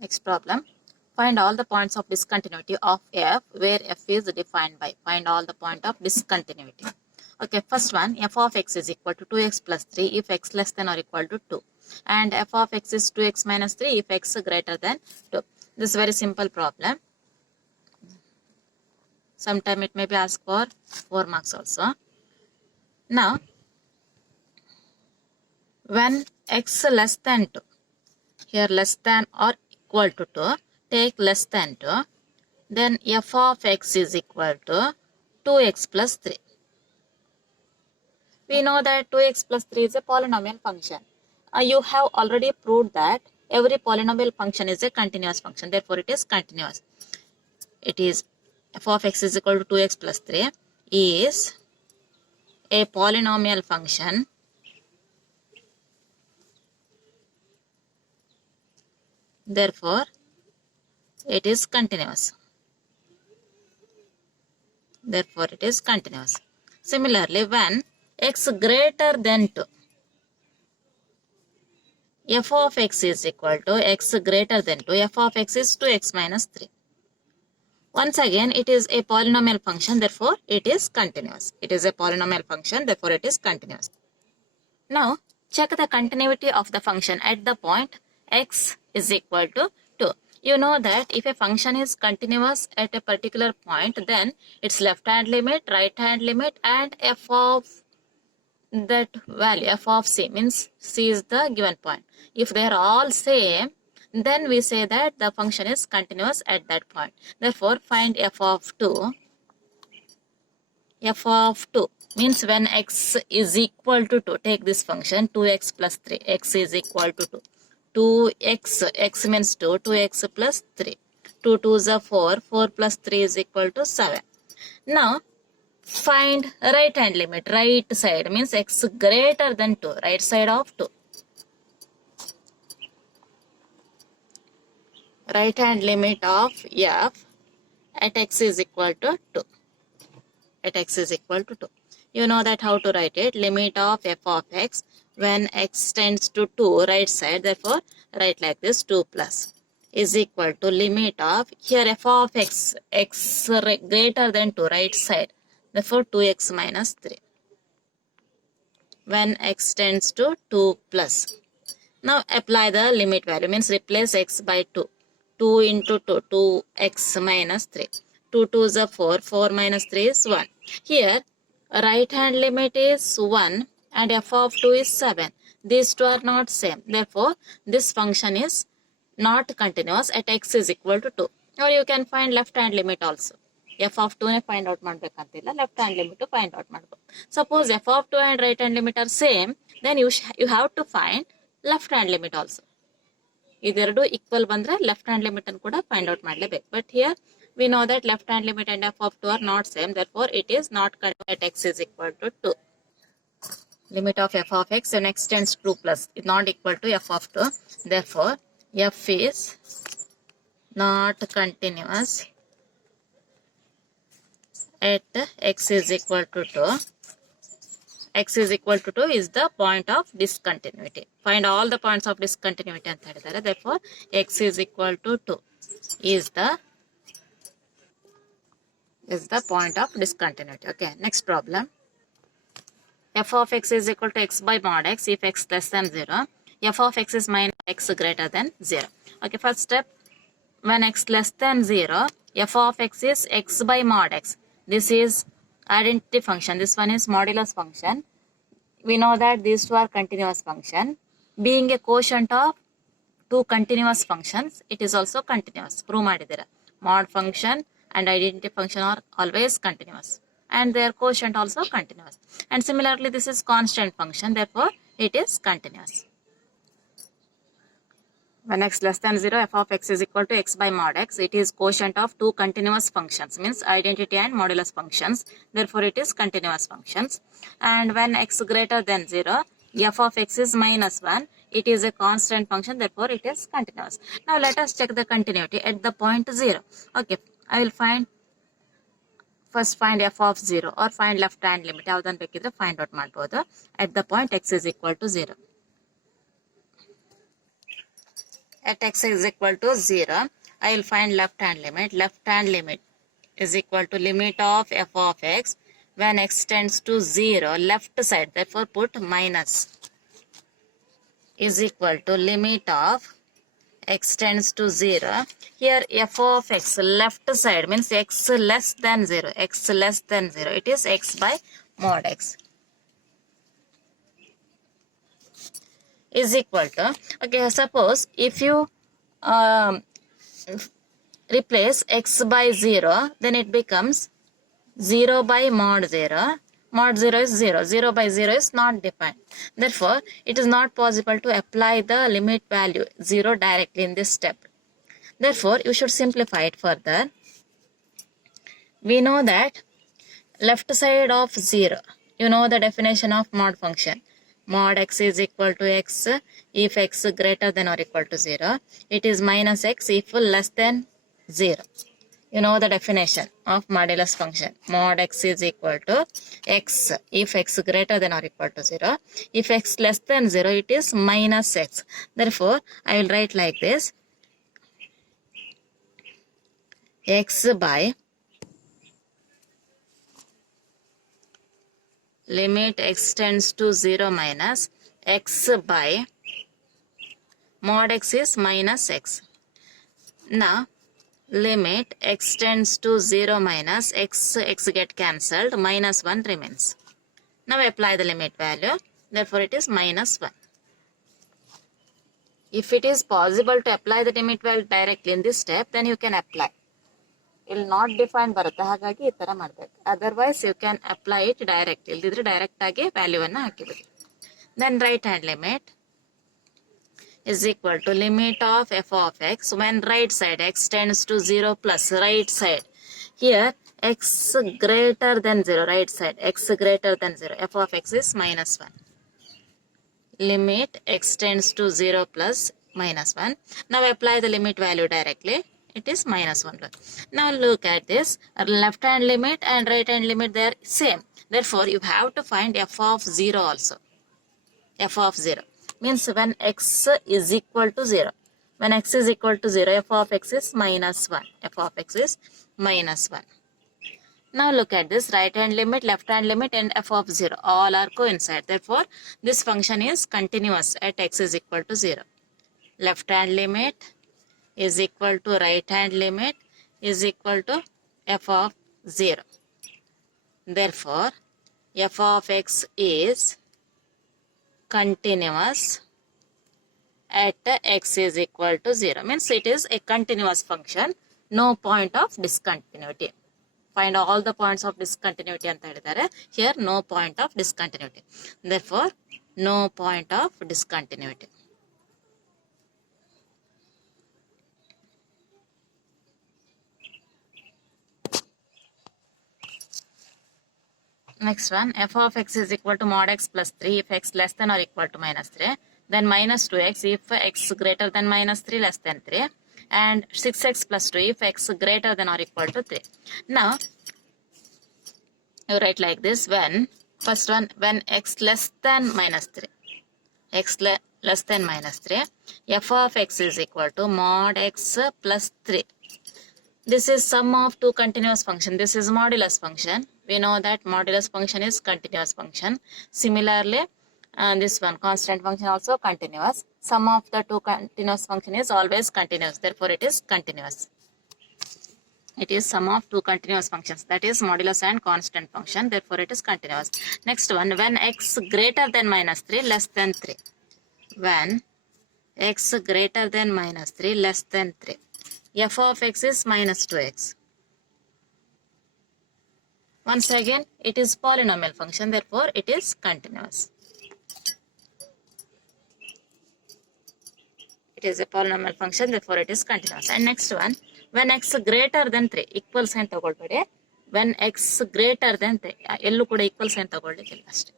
Next problem. Find all the points of discontinuity of f where f is defined by. Find all the point of discontinuity. Okay, first one, f of x is equal to 2x plus 3 if x less than or equal to 2. And f of x is 2x minus 3 if x greater than 2. This is a very simple problem. Sometime it may be asked for 4 marks also. Now, when x less than 2, here less than or equal to 2, take less than 2, then f of x is equal to 2x plus 3. We know that 2x plus 3 is a polynomial function. You have already proved that every polynomial function is a continuous function. Therefore, it is continuous. It is f of x is equal to 2x plus 3 is a polynomial function. Therefore, it is continuous. Therefore, it is continuous. Similarly, when x greater than 2, f of x is equal to x greater than 2, f of x is 2x minus 3. Once again, it is a polynomial function, therefore it is continuous. It is a polynomial function, therefore it is continuous. Now, check the continuity of the function at the point x is equal to 2. You know that if a function is continuous at a particular point, then its left hand limit, right hand limit, and f of that value, f of c, means c is the given point. If they are all same, then we say that the function is continuous at that point. Therefore, find f of 2. F of 2 means when x is equal to 2, take this function 2x plus 3, x is equal to 2. 2x, x means 2, 2x plus 3. 2 2s are 4, 4 plus 3 is equal to 7. Now, find right hand limit, right side means x greater than 2, right side of 2. Right hand limit of f at x is equal to 2. At x is equal to 2. You know that how to write it. Limit of f of x when x tends to 2, right side, therefore write like this, 2 plus is equal to limit of, here f of x, x greater than 2, right side, therefore 2x minus 3. When x tends to 2 plus. Now apply the limit value, means replace x by 2. 2 into 2, 2x minus 3. 2 2s are 4, 4 minus 3 is 1. Here, right hand limit is 1 and f of 2 is 7. These two are not same. Therefore, this function is not continuous at x is equal to 2. Or you can find left hand limit also. F of 2 ne find out ಮಾಡಬೇಕಂತಿಲ್ಲ, left hand limit to find out ಮಾಡಬೇಕು. Suppose f of 2 and right hand limit are same, then you have to find left hand limit also. ಇದೆರಡು equal ಬಂದ್ರೆ left hand limit ಅನ್ನು ಕೂಡ find out ಮಾಡಲೇಬೇಕು. But here we know that left hand limit and f of 2 are not same, therefore it is not continuous at x is equal to 2. Limit of f of x when x tends to 2 plus is not equal to f of 2, therefore f is not continuous at x is equal to 2. X is equal to 2 is the point of discontinuity. Find all the points of discontinuity ಅಂತ ಹೇಳಿದ್ದಾರೆ. Therefore, x is equal to 2 is the point of discontinuity. Okay, next problem. F of x is equal to x by mod x if x less than 0. F of x is minus x greater than 0. Okay, first step, when x less than 0, f of x is x by mod x. This is identity function. This one is modulus function. We know that these two are continuous function. Being a quotient of two continuous functions, it is also continuous. Prove ಮಾಡಿದ್ದೀರಾ. Mod function and identity function are always continuous. And their quotient also continuous. And similarly, this is constant function. Therefore, it is continuous. When x less than 0, f of x is equal to x by mod x. It is quotient of two continuous functions, means identity and modulus functions. Therefore, it is continuous functions. And when x greater than 0, f of x is minus 1. It is a constant function. Therefore, it is continuous. Now, let us check the continuity at the point 0. Okay, I will first find f of 0 or find left hand limit. ಯಾವುದನ್ನು ಬೇಕಿದ್ರೆ find out ಮಾಡಬಹುದು. At the point x is equal to 0. at x is equal to 0, I will find left hand limit. Left hand limit is equal to limit of f of x when x tends to 0, left side, therefore put minus, is equal to limit of x tends to 0. Here f of x left side means x less than 0. X less than 0. It is x by mod x is equal to, okay, suppose if you replace x by 0, then it becomes 0 by mod 0. Mod 0 is 0. 0 by 0 is not defined. Therefore, it is not possible to apply the limit value 0 directly in this step. Therefore, you should simplify it further. We know that left side of 0, you know the definition of mod function. Mod x is equal to x if x greater than or equal to 0. It is minus x if less than 0. You know the definition of modulus function. Mod x is equal to x if x greater than or equal to 0. If x less than 0, it is minus x. Therefore, I will write like this. X by limit x tends to 0 minus x by mod x is minus x. Now, limit x tends to 0 minus x get cancelled, minus 1 remains. Now apply the limit value, therefore it is minus 1. If it is possible to apply the limit value directly in this step, then you can apply. It will not define ಬರುತ್ತೆ, ಹಾಗಾಗಿ ಈ ತರ ಮಾಡಬೇಕು. Otherwise you can apply it directly. ಇಲ್ಲದಿದ್ರೆ direct ಆಗಿ value ಅನ್ನು ಹಾಕಿಬಿಡಿ. Then right hand limit is equal to limit of f of x when right side x tends to 0 plus right side. Here x greater than 0, right side x greater than 0, f of x is minus 1. Limit x tends to 0 plus minus 1. Now apply the limit value directly. It is minus 1. Now look at this. Left hand limit and right hand limit, they are same. Therefore, you have to find f of 0 also. F of 0 means when x is equal to 0. When x is equal to 0, f of x is minus 1. F of x is minus 1. Now look at this. Right hand limit, left hand limit and f of 0. All are coincide. Therefore, this function is continuous at x is equal to 0. Left hand limit is equal to right hand limit is equal to f of 0. Therefore, f of x is continuous at x is equal to 0. Means it is a continuous function. No point of discontinuity. Find all the points of discontinuity ಅಂತ ಹೇಳಿದ್ದಾರೆ. Here no point of discontinuity. Therefore, no point of discontinuity. Next one, f of x is equal to mod x plus 3 if x less than or equal to minus 3. Then minus 2x if x greater than minus 3 less than 3. And 6x plus 2 if x greater than or equal to 3. Now, you write like this. When, first one, when x less than minus 3. X less than minus 3. F of x is equal to mod x plus 3. This is sum of two continuous functions. This is modulus function. We know that modulus function is continuous function. Similarly, this one constant function also continuous. Sum of the two continuous function is always continuous. Therefore, it is continuous. It is sum of two continuous functions. That is modulus and constant function. Therefore, it is continuous. Next one, when x greater than minus 3 less than 3. When x greater than minus 3 less than 3. F of x is minus 2x. Once again, it is polynomial function. Therefore, it is continuous. It is a polynomial function. Therefore, it is continuous. And next one, when x greater than 3, equal sign ತಗೊಳ್ಬೇಡಿ. When x greater than 3, ಎಲ್ಲೂ ಕೂಡ equal sign ತಗೊಳ್ಳಿಕ್ಕಿಲ್ಲ ಅಷ್ಟೇ.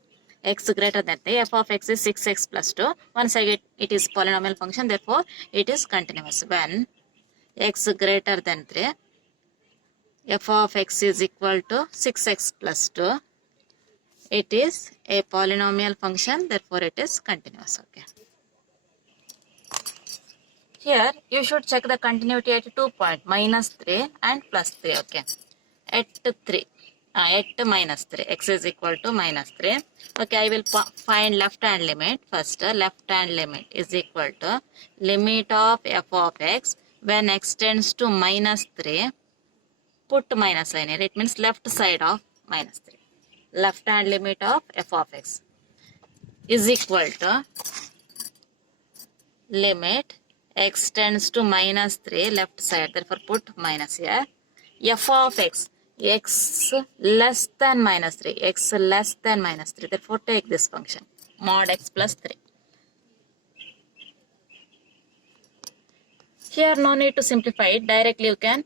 X greater than 3, f of x is 6x plus 2. Once again, it is polynomial function. Therefore, it is continuous. When x greater than 3, f of x is equal to 6x plus 2. It is a polynomial function. Therefore, it is continuous. Okay. Here you should check the continuity at 2 point, minus 3 and plus 3. Okay, at 3, at minus 3, x is equal to minus 3. Okay, I will find left hand limit first. Left hand limit is equal to limit of f of x when x tends to minus 3. Put minus sign here, it means left side of minus 3. Left hand limit of f of x is equal to limit x tends to minus 3, left side, therefore put minus here. F of x less than minus 3, x less than minus 3, therefore take this function, mod x plus 3. Here no need to simplify it, directly you can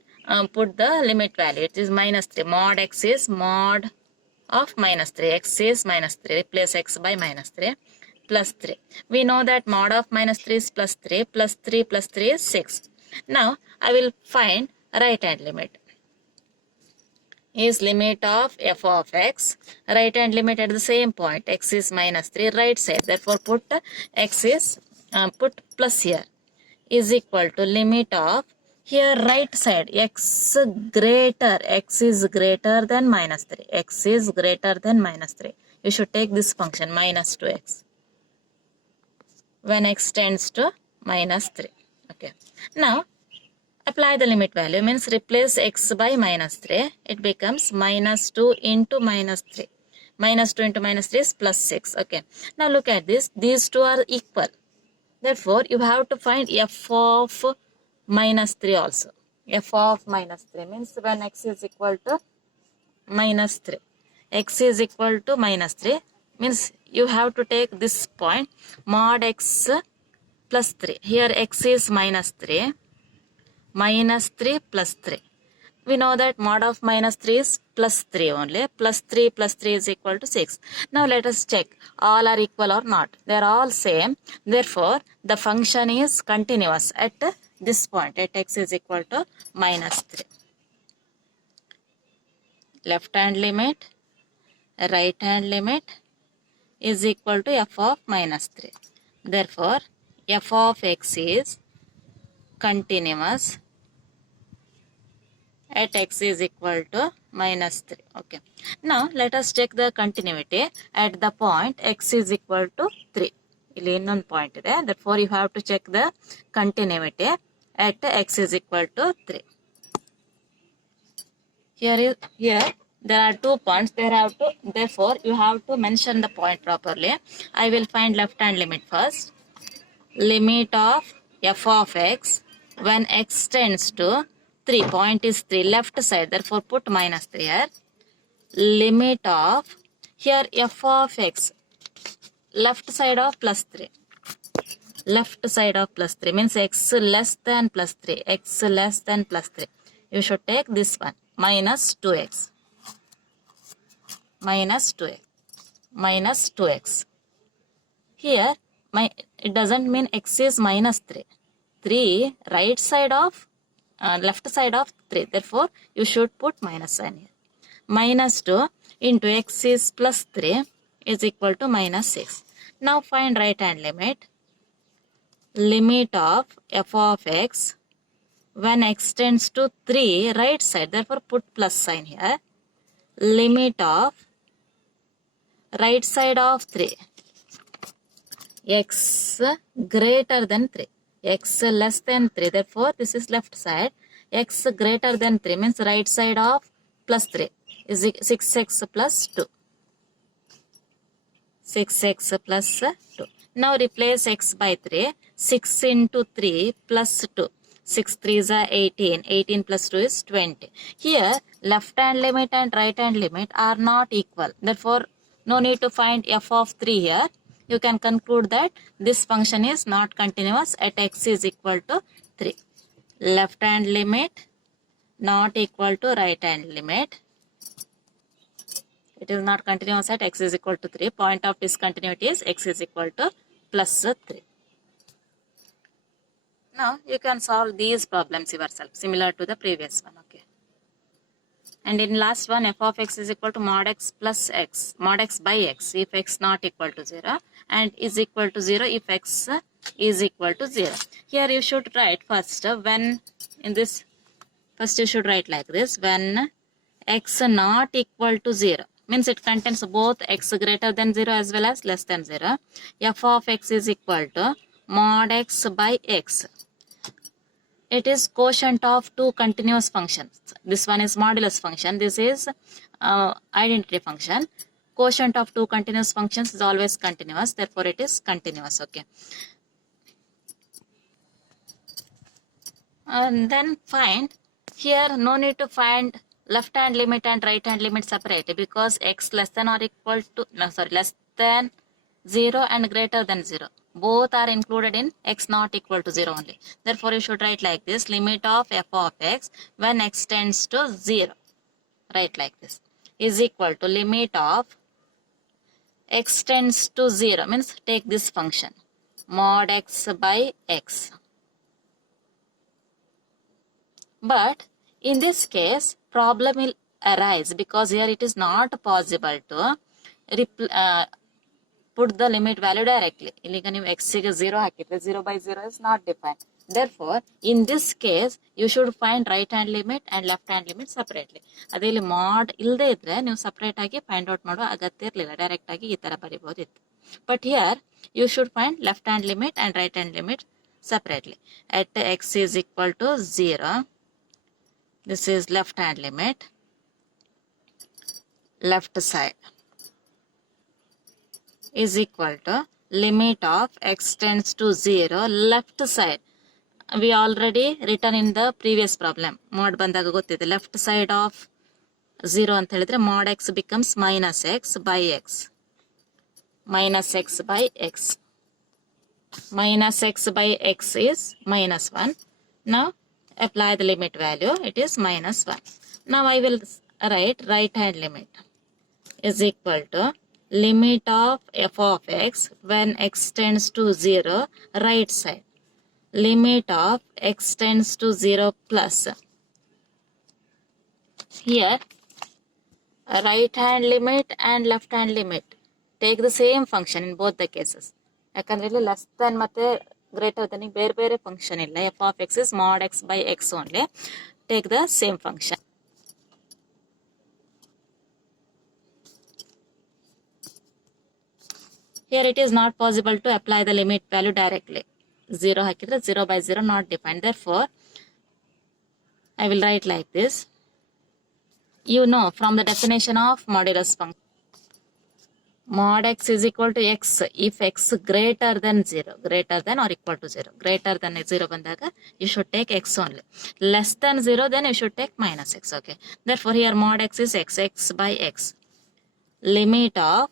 put the limit value, it is minus 3, mod x is mod of minus 3, x is minus 3, replace x by minus 3, plus 3. We know that mod of minus 3 is plus 3, plus 3 plus 3 is 6. Now I will find right hand limit. Is limit of f of x, right hand limit at the same point, x is minus 3, right side, therefore put x is, put plus here, is equal to limit of, here right side, x is greater than minus 3, x is greater than minus 3. You should take this function minus 2x when x tends to minus 3. Okay, now apply the limit value, means replace x by minus 3, it becomes minus 2 into minus 3. Minus 2 into minus 3 is plus 6. Okay, now look at this, these two are equal, therefore you have to find f of minus 3 also. F of minus 3 means when x is equal to minus 3, x is equal to minus 3 means you have to take this point, mod x plus 3, here x is minus 3, minus 3 plus 3. We know that mod of minus 3 is plus 3 only. Plus 3 plus 3 is equal to 6. Now let us check all are equal or not. They are all same. Therefore, the function is continuous at this point, at x is equal to minus 3. Left hand limit, right hand limit is equal to f of minus 3. Therefore, f of x is continuous at x is equal to minus 3. Okay. Now let us check the continuity at the point x is equal to 3. ಇಲ್ಲಿ ಇನ್ನೊಂದು point ಇದೆ, therefore you have to check the continuity at x is equal to 3. Here there are 2 points, therefore you have to mention the point properly. I will find left hand limit first. Limit of f of x when x tends to 3, point is 3, left side, therefore put minus 3 here. Limit of, here f of x, left side of plus 3. Left side of plus 3 means x less than plus 3, x less than plus 3. You should take this one, minus 2x. Minus 2x. Minus 2x. Here, it doesn't mean x is minus 3. 3, right side of, left side of 3. Therefore, you should put minus sign here. Minus 2 into x is plus 3 is equal to minus 6. Now find right hand limit. Limit of f of x when x tends to 3, right side, therefore put plus sign here. Limit of right side of 3, x greater than 3, x less than 3, therefore this is left side. X greater than 3 means right side of plus 3 is 6x plus 2. 6x plus 2. Now replace x by 3. 6 into 3 plus 2. 6 3s are 18. 18 plus 2 is 20. Here left hand limit and right hand limit are not equal. Therefore, no need to find f of 3 here. You can conclude that this function is not continuous at x is equal to 3. Left hand limit not equal to right hand limit. It is not continuous at x is equal to 3. Point of discontinuity is x is equal to plus 3. Now you can solve these problems yourself, similar to the previous one. Okay. And in last one, f of x is equal to mod x plus x, mod x by x if x not equal to 0, and is equal to 0 if x is equal to 0. Here you should write first when in this, first you should write like this: when x not equal to 0, means it contains both x greater than 0 as well as less than 0, f of x is equal to mod x by x. It is quotient of two continuous functions. This one is modulus function, this is identity function. Quotient of two continuous functions is always continuous, therefore it is continuous. Okay, and then find, here no need to find left hand limit and right hand limit separately, because x less than or equal to less than 0 and greater than 0 both are included in x not equal to 0 only. Therefore you should write like this: limit of f of x when x tends to 0, write like this, is equal to limit of x tends to 0, means take this function mod x by x. But in this case problem will arise, because here it is not possible to put the limit value directly. Illiga ನೀವು x ಗೆ 0 ಹಾಕಿದ್ರೆ 0 by 0 is not defined. Therefore in this case you should find right hand limit and left hand limit separately. ಅದೇ ಇಲ್ಲಿ mod ಇಲ್ಲದೆ ಇದ್ರೆ ನೀವು separate ಆಗಿ find out ಮಾಡೋ ಅಗತ್ಯ ಇರಲಿಲ್ಲ, ಡೈರೆಕ್ಟ್ ಆಗಿ ಈ ತರ ಬರಿಬಹುದಿತ್ತು. But here you should find left hand limit and right hand limit separately. At x is equal to 0, this is left hand limit, left side is equal to limit of x tends to 0 left side. We already written in the previous problem. Mod ಬಂದಾಗ ಗೊತ್ತಿದೆ, left side of 0 ಅಂತ ಹೇಳಿದ್ರೆ mod x becomes minus x by x. Minus x by x. Minus x by x is minus 1. Now apply the limit value, it is minus 1. Now I will write right hand limit is equal to limit of f of x when x tends to 0 right side, limit of x tends to 0 plus. Here right hand limit and left hand limit take the same function in both the cases. ಯಾಕಂದ್ರೆ ಇಲ್ಲಿ less than ಮತ್ತೆ greater than ಬೇರೆ ಬೇರೆ function ಇಲ್ಲ. f of x is mod x by x only. Take the same function. Here it is not possible to apply the limit value directly. 0 ಹಾಕಿದ್ರೆ 0 by 0 not defined. Therefore I will write like this. You know from the definition of modulus function, mod x is equal to x if x greater than 0, greater than or equal to 0. Greater than 0 ಬಂದಾಗ you should take x only. Less than 0 then you should take minus x. Okay, therefore here mod x is x, x by x. Limit of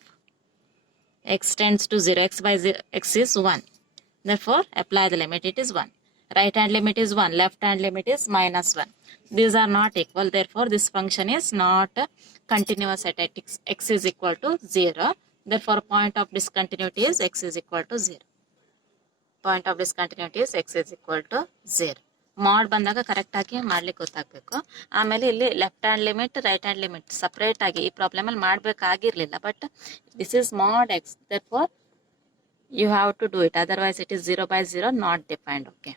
x tends to 0, x by 0, x is 1. Therefore apply the limit, it is 1. Right hand limit is 1, left hand limit is minus 1. These are not equal, therefore this function is not continuous at x is equal to 0. Therefore point of discontinuity is x is equal to 0. Point of discontinuity is x is equal to 0. mod ಬಂದಾಗ correct ಆಗಿ ಮಾಡ್ಲಿಕ್ಕೆ ಗೊತ್ತಾಗಬೇಕು. ಆಮೇಲೆ ಇಲ್ಲಿ left hand limit right hand limit separate ಆಗಿ ಈ problem ಅಲ್ಲಿ ಮಾಡಬೇಕಾಗಿರಲಿಲ್ಲ, but this is mod x, therefore you have to do it, otherwise it is 0 by 0 not defined. Okay.